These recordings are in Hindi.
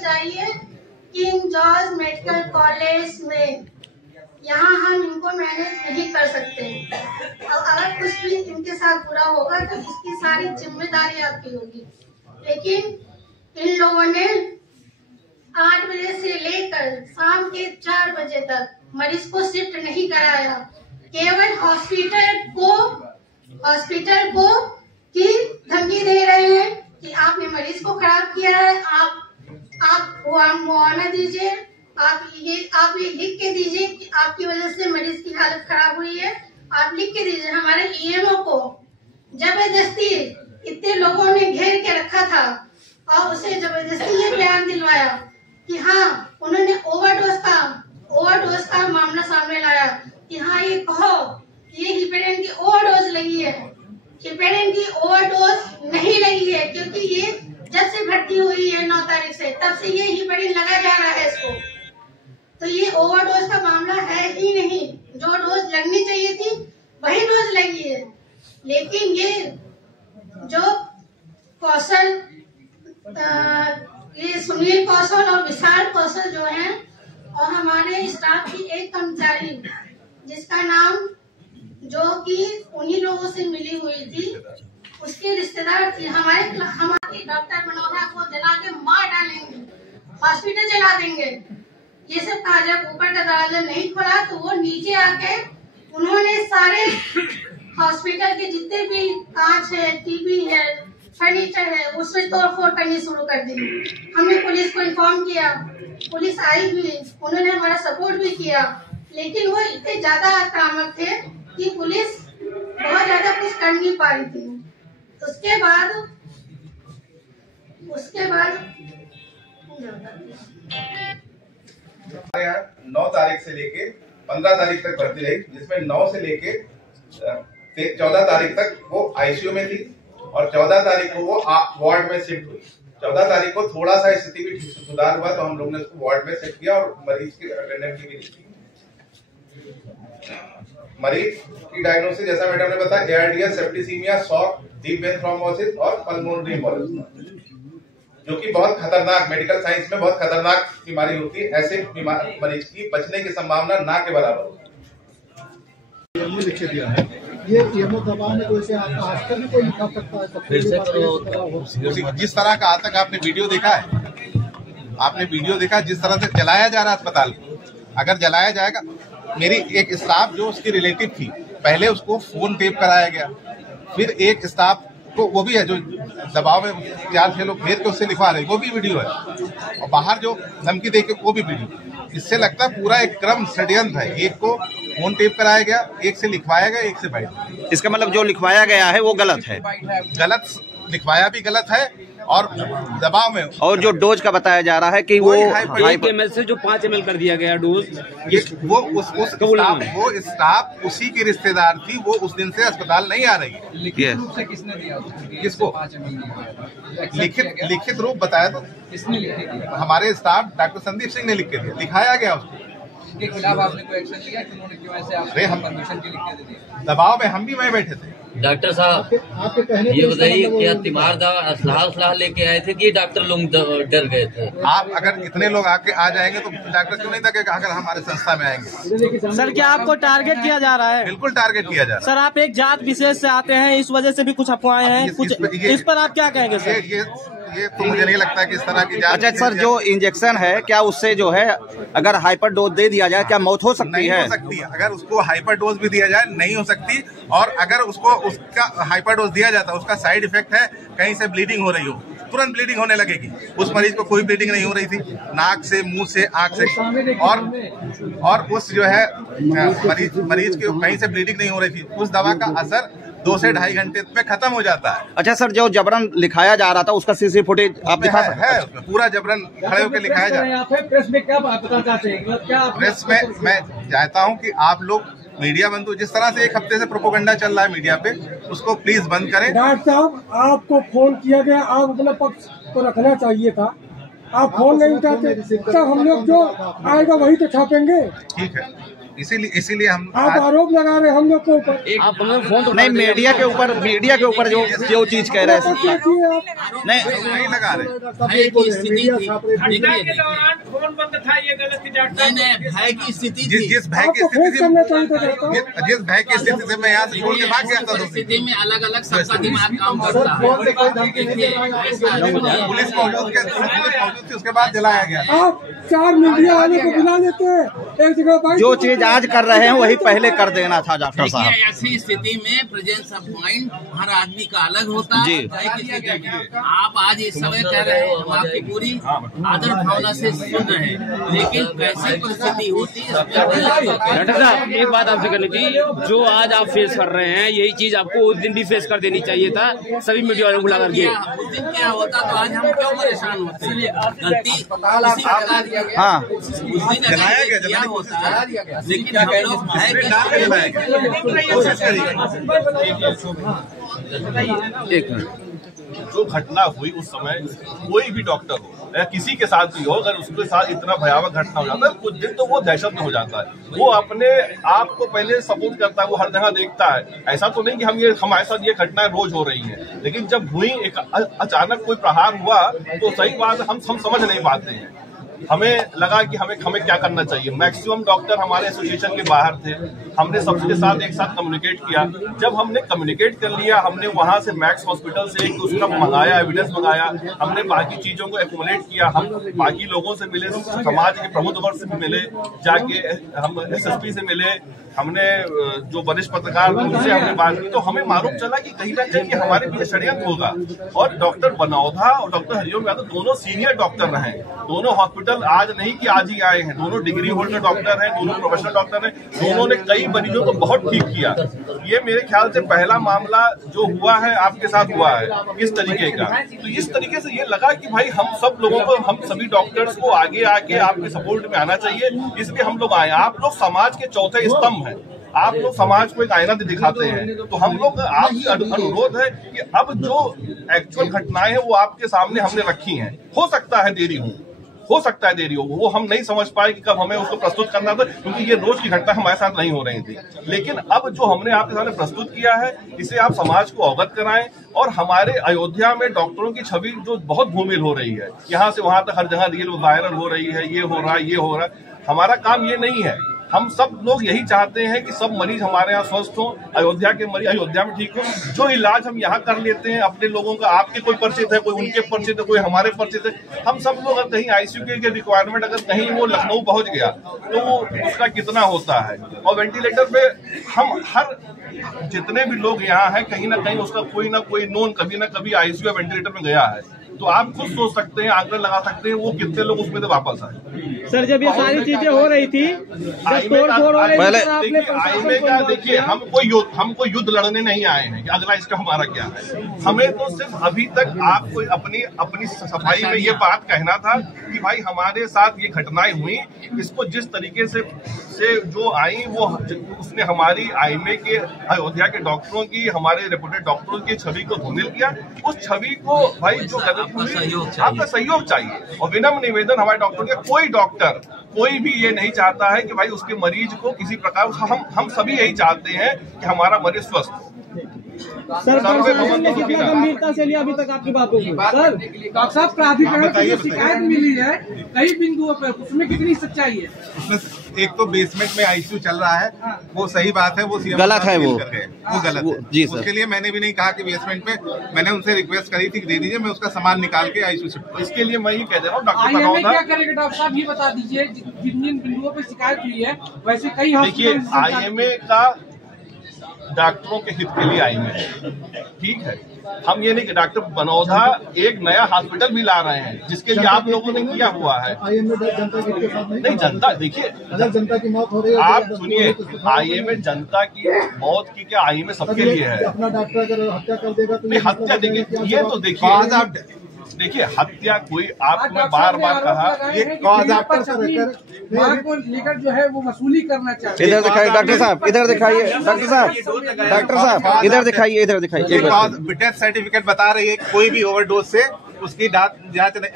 जाइए किंग जॉर्ज मेडिकल कॉलेज में, यहाँ हम इनको मैनेज नहीं कर सकते। और अगर कुछ भी इनके साथ बुरा होगा तो इसकी सारी जिम्मेदारी आपकी होगी। लेकिन इन लोगों ने 8 बजे से लेकर शाम के 4 बजे तक मरीज को शिफ्ट नहीं कराया। केवल हॉस्पिटल को की धमकी दे रहे हैं कि आपने मरीज को खराब किया है, आप मुआवजा दीजिए, आप ये लिख के दीजिए कि आपकी वजह से मरीज की हालत खराब हुई है, आप लिख के दीजिए। हमारे ईएमओ को जबरदस्ती इतने लोगों ने घेर के रखा था और उसे जबरदस्ती ये बयान दिलवाया कि हाँ उन्होंने ओवरडोज का मामला सामने लाया कि हाँ ये कहो ये हिपेरिन की ओवरडोज लगी है। हिपेरिन की ओवरडोज नहीं लगी है, क्योंकि ये जब से भर्ती हुई है 9 तारीख से, तब से ये हिपेरिन लगा जा रहा है इसको। तो ये ओवरडोज का मामला है ही नहीं, जो डोज लगनी चाहिए थी वही डोज लगी है। लेकिन ये जो कौशल, ये सुनील कौशल और विशाल कौशल जो हैं, और हमारे स्टाफ की एक कर्मचारी जिसका नाम, जो कि उन्हीं लोगों से मिली हुई थी, उसके रिश्तेदार थी, हमारे डॉक्टर मनोहरा को जला के मार डालेंगे, हॉस्पिटल जला देंगे, ये सब कहा। जब ऊपर का दरवाजा नहीं खोला तो वो नीचे आके उन्होंने सारे हॉस्पिटल के जितने भी कांच है, टीवी है, फर्नीचर है, उसमें तोड़फोड़ करनी शुरू कर दी। हमने पुलिस को इन्फॉर्म किया, पुलिस आई भी, उन्होंने हमारा सपोर्ट भी किया, लेकिन वो इतने ज्यादा आक्रामक थे कि पुलिस बहुत ज्यादा कुछ कर नहीं पा रही थी। उसके बाद 9 तारीख से लेके 15 तारीख तक भर्ती रही, जिसमें 9 से लेके 14 तारीख तक वो आईसीयू में थी और 14 तारीख को वो वार्ड में शिफ्ट हुई। 14 तारीख को थोड़ा सा स्थिति भी सुधार हुआ तो हम लोग ने उसको वार्ड में शिफ्ट किया और मरीज की अटेंडेंट की भी लिखी। मरीज की डायग्नोसिस जैसा मैडम ने बताया, ARDS, septicaemia, shock, deep vein thrombosis और पल्मोनरी एम्बोलिज्म, जो कि बहुत खतरनाक, मेडिकल साइंस में बहुत खतरनाक बीमारी होती है। ऐसे मरीज की बचने की संभावना ना के बराबर होती है। लिख के दिया है ये ईएमओ दबाने को, इसे आप आजकल भी कोई लिखा सकता है। फिर से जिस तरह का आज तक आपने वीडियो देखा है, जिस तरह से जलाया जा रहा है अस्पताल को, अगर जलाया जाएगा, मेरी एक स्टाफ जो उसकी रिलेटिव थी, पहले उसको फोन टेप कराया गया, फिर एक स्टाफ को, वो भी है जो दबाव में 4-6 लोग घेर के उससे लिखवा रहे, वो भी वीडियो है, और बाहर जो धमकी दे के वो भी वीडियो। इससे लगता है पूरा एक क्रम षड्यंत्र है। एक को फोन टेप कराया गया, एक से लिखवाया गया, एक से बाइट। इसका मतलब जो लिखवाया गया है वो गलत है, गलत लिखवाया भी गलत है और दबाव में। और जो डोज का बताया जा रहा है कि वो 1 ml से जो 5 ml कर दिया गया डोज, वो स्टाफ उसी की रिश्तेदार थी, वो उस दिन से अस्पताल नहीं आ रही है। लिखित रूप से किसने दिया? किसको? 5 ml लिखित रूप बताया तो किसने लिख के दिया? हमारे स्टाफ डॉक्टर संदीप सिंह ने लिख के दिया, दिखाया गया उसको। के खिलाफ आपने कोई एक्शन लिया कि उन्होंने क्यों ऐसे आपको परमिशन के लिख के दिया? दबाव में हम भी वहीं बैठे थे। डॉक्टर साहब ये बताइए, क्या तिमारदार असलाह लेके आए थे कि डॉक्टर लोग डर गए थे? आप अगर इतने लोग आके आ जाएंगे तो डॉक्टर क्यों नहीं थकेगा अगर हमारे संस्था में आएंगे? सर क्या आपको टारगेट किया जा रहा है? बिल्कुल टारगेट किया जा रहा है। सर आप एक जात विशेष से आते हैं, इस वजह से भी कुछ अफवाहें हैं, कुछ इस पर आप क्या कहेंगे सर? ये तो मुझे नहीं लगता कि इस तरह की जांच। अच्छा सर, जो इंजेक्शन है क्या उससे जो है अगर हाइपर डोज दे दिया जाए क्या मौत हो सकती है? नहीं हो सकती है। अगर उसको हाइपर डोज भी दिया जाए नहीं हो सकती, और अगर उसको उसका हाइपर डोज दिया जाता है, उसका साइड इफेक्ट है कहीं से ब्लीडिंग हो रही हो, तुरंत ब्लीडिंग होने लगेगी। उस मरीज को कोई ब्लीडिंग नहीं हो रही थी, नाक से, मुंह से, आंख से, और उस जो है मरीज की कहीं से ब्लीडिंग नहीं हो रही थी। उस दवा का असर 2 से 2.5 घंटे में खत्म हो जाता है। अच्छा सर, जो जबरन लिखाया जा रहा था उसका सीसी फुटेज आप दिखा सकते हैं? उसमें पूरा जबरन खड़े होकर लिखाया जा रहा है। प्रेस में क्या बताना चाहते हैं? प्रेस में मैं चाहता हूं कि आप लोग मीडिया बंधु, जिस तरह से 1 हफ्ते से प्रोपोगंडा चल रहा है मीडिया पे, उसको प्लीज बंद करें। डॉक्टर साहब आपको फोन किया गया, आप अपने पक्ष को रखना चाहिए था, आप फोन नहीं उठाते, तब हम लोग जो आएगा वही तो छापेंगे। ठीक है। इसीलिए हम आप आरोप लगा रहे हैं हम लोग के ऊपर। नहीं, मीडिया के ऊपर जो चीज कह रहे हैं नहीं लगा रहे। भय की स्थिति थी, फोन बंद था, ये गलत थी डॉक्टर। नहीं, भय की स्थिति थी। जिस भय की स्थिति से मैं यहाँ से छोड़ के भाग गया था, स्थिति में अलग अलग सबका दिमाग काम करता है। पुलिस मौजूद थी, उसके बाद जलाया गया। आप 4 मीडिया वाले को बुला लेते हैं एक जगह। जो चीज आज कर रहे हैं वही पहले कर देना था डॉक्टर साहब। ऐसी स्थिति में प्रेजेंस ऑफ माइंड हर आदमी का अलग होता है जी। आप आज इस समय कह रहे हैं, हम आपकी पूरी आदर भावना से सुन रहे हैं, लेकिन कैसी परिस्थिति होती है। डॉक्टर साहब, एक बात आपसे करनी थी, जो आज आप फेस कर रहे हैं यही चीज आपको उस दिन भी फेस कर देनी चाहिए था, सभी मीडिया वालों को बुला करके। उस दिन क्या होता तो आज हम क्यों परेशान होते? गलती उस दिन किया होता, लेकिन हम लोग जो घटना हुई उस समय, कोई भी डॉक्टर हो या किसी के साथ भी हो, अगर उसके साथ इतना भयावह घटना हो जाता है कुछ दिन तो वो दहशत में हो जाता है। वो अपने आप को पहले सपोर्ट करता है, वो हर जगह देखता है। ऐसा तो नहीं कि हमारे साथ ये घटनाएं रोज हो रही हैं, लेकिन जब हुई एक अचानक कोई प्रहार हुआ तो सही बात है हम समझ नहीं पाते हैं। हमें लगा कि हमें क्या करना चाहिए। मैक्सिमम डॉक्टर हमारे एसोसिएशन के बाहर थे, हमने सबके साथ एक साथ कम्युनिकेट किया। जब हमने कम्युनिकेट कर लिया, हमने वहां से मैक्स हॉस्पिटल से उसका मंगाया, एविडेंस मंगाया, हमने बाकी चीजों को एक्युमुलेट किया, हम बाकी लोगों से मिले, समाज के प्रमुख वर्ग से भी मिले, जाके हम SSP से मिले, हमने जो वरिष्ठ पत्रकार थे उनसे हमने बात की, तो हमें मालूम चला कि कहीं ना कहीं हमारे पीछे षड्यंत्र होगा। और डॉक्टर बनौधा और डॉक्टर हरिओम यादव दोनों सीनियर डॉक्टर रहे, दोनों हॉस्पिटल आज नहीं कि आज ही आए हैं, दोनों डिग्री होल्डर डॉक्टर हैं, दोनों प्रोफेशनल डॉक्टर हैं, दोनों ने कई मरीजों को बहुत ठीक किया। ये मेरे ख्याल से पहला मामला जो हुआ है आपके साथ हुआ है इस तरीके का। तो इस तरीके से ये लगा कि भाई हम सब लोगों को, हम सभी डॉक्टर्स को आगे आके आपके सपोर्ट में आना चाहिए, इसलिए हम लोग आए। आप लोग समाज के चौथे स्तंभ हैं, आप लोग समाज को एक आईना दिखाते हैं, तो हम लोग आपसे अनुरोध है कि अब जो एक्चुअल घटनाएं हैं वो आपके सामने हमने रखी हैं। हो सकता है देरी हो, वो हम नहीं समझ पाए कि कब हमें उसको प्रस्तुत करना था, क्योंकि ये रोज की घटना हमारे साथ नहीं हो रही थी। लेकिन अब जो हमने आपके सामने प्रस्तुत किया है, इसे आप समाज को अवगत कराएं। और हमारे अयोध्या में डॉक्टरों की छवि जो बहुत धूमिल हो रही है, यहाँ से वहां तक हर जगह रील वायरल हो रही है, ये हो रहा है। हमारा काम ये नहीं है। हम सब लोग यही चाहते हैं कि सब मरीज हमारे यहाँ स्वस्थ हो, अयोध्या के मरीज अयोध्या में ठीक हो। जो इलाज हम यहाँ कर लेते हैं अपने लोगों का, आपके कोई परिचित है, कोई उनके परिचित है, कोई हमारे परिचित है, हम सब लोग अगर कहीं ICU के रिक्वायरमेंट अगर कहीं वो लखनऊ पहुंच गया तो वो उसका कितना होता है। और वेंटिलेटर पे हम हर जितने भी लोग यहाँ हैं, कहीं ना कहीं उसका कोई ना कोई नोन कभी ना कभी ICU या वेंटिलेटर में गया है। तो आप खुद सोच सकते हैं, आंकड़े लगा सकते हैं वो कितने लोग उसमें से वापस आए। सर, जब ये सारी चीजें हो रही थी, आईएमए का देखिए, हम कोई युद्ध लड़ने नहीं आए हैं कि अगला स्टेप हमारा क्या है। हमें तो सिर्फ अभी तक आपको अपनी सफाई में ये बात कहना था कि भाई हमारे साथ ये घटनाएं हुई, इसको जिस तरीके से जो आई वो उसने हमारी आईएमए के अयोध्या के डॉक्टरों की, हमारे रेपुटेड डॉक्टरों की छवि को धूमिल किया। उस छवि को भाई जो आपका सहयोग चाहिए। और विनम्र निवेदन हमारे डॉक्टर के, कोई डॉक्टर कोई भी ये नहीं चाहता है कि भाई उसके मरीज को किसी प्रकार, हम सभी यही चाहते हैं कि हमारा मरीज स्वस्थ हो। सर, कितना गंभीरता से लिया अभी तक आपकी बात होगी? सर, डॉक्टर साहब, प्राधिकरण से शिकायत मिली है कई बिंदुओं पर, उसमें कितनी सच्चाई है? उसमें एक तो बेसमेंट में ICU चल रहा है, वो सही बात है, वो गलत है, वो गलत जी है। सर, उसके लिए मैंने भी नहीं कहा कि बेसमेंट में, मैंने उनसे रिक्वेस्ट करी थी कि दे दीजिए, मैं उसका सामान निकाल के ICU शिफ्ट। इसके लिए मैं ये कह दे रहा हूँ, डॉक्टर क्या करेगा डॉक्टर साहब, ये बता दीजिए। जिन बिंदुओं पर शिकायत हुई है वैसे कई, देखिए IMA का डॉक्टरों के हित के लिए IMA ठीक है। हम ये नहीं कि डॉक्टर बनौधा एक नया हॉस्पिटल भी ला रहे हैं, जिसके लिए आप लोगों ने किया हुआ है। नहीं, जनता देखिए, जनता की मौत हो रही है, आप सुनिए, IMA जनता की मौत की क्या, IMA सबके लिए है। अपना डॉक्टर अगर हत्या कर देगा तो हत्या, देखिए ये तो देखिए हत्या कोई, आपने बार बार कहा ये कॉज आपको लेकर जो है वो वसूली करना चाहिए। इधर दिखाइए डॉक्टर साहब, इधर दिखाइए डॉक्टर साहब, इधर दिखाइए, डेथ सर्टिफिकेट बता रही है कोई भी ओवरडोज से उसकी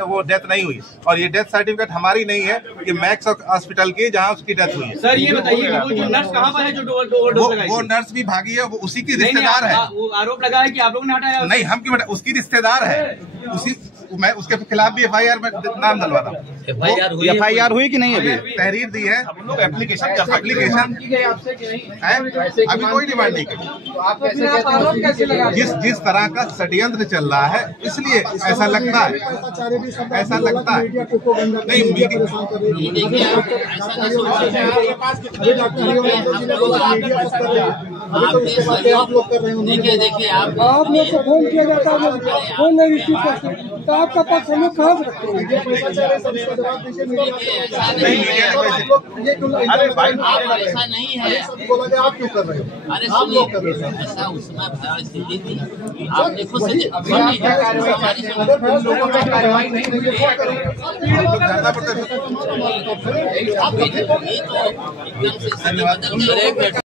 वो डेथ नहीं हुई, और ये डेथ सर्टिफिकेट हमारी नहीं है, ये मैक्स हॉस्पिटल की जहाँ उसकी डेथ हुई है। सर ये बताइए वो जो नर्स कहाँ पर है जो वो नर्स भी भागी है, वो उसी की रिश्तेदार है। वो आरोप लगा है कि आप लोगों ने हटाया? नहीं, हम क्यों, उसकी रिश्तेदार है, मैं उसके खिलाफ भी FIR में नाम डलवाना। FIR हुई कि नहीं? अभी तहरीर दी है, हम लोग एप्लीकेशन अभी कोई डिमांड नहीं की। जिस तरह का षड्यंत्र चल रहा है, इसलिए ऐसा लगता है नहीं देखिए आप लोग को फोन किया जाता है, फोन नहीं रिसीव करते, तो आपका पक्ष हम लोग कहाँ से रखते हैं? अरे भाई ऐसा नहीं है, आप क्यों कर रहे हो? अरे सुनिए, ऐसा उस समय भयावह स्थिति थी, आपने खुद से कार्रवाई नहीं हुई ये तो एकदम से